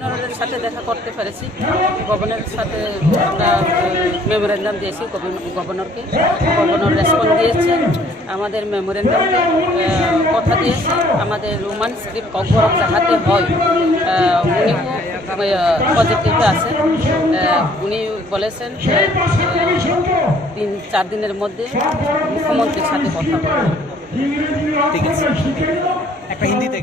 গভর্নরের সাথে দেখা করতে পেরেছি। গভর্নরের সাথে আমরা মেমোরেন্ডাম দিয়েছি গভর্নরকে। গভর্নর রেসপন্স দিয়েছে আমাদের মেমোরেন্ডামকে, কথা দিয়েছে আমাদের রোমান স্ক্রিপ্ট ককবরক যাহাতে হয় উনিও পজিটিভে আছে। উনি বলেছেন 3-4 দিনের মধ্যে মুখ্যমন্ত্রীর সাথে কথা বলবেন। ঠিক আছে, একটা হিন্দিতে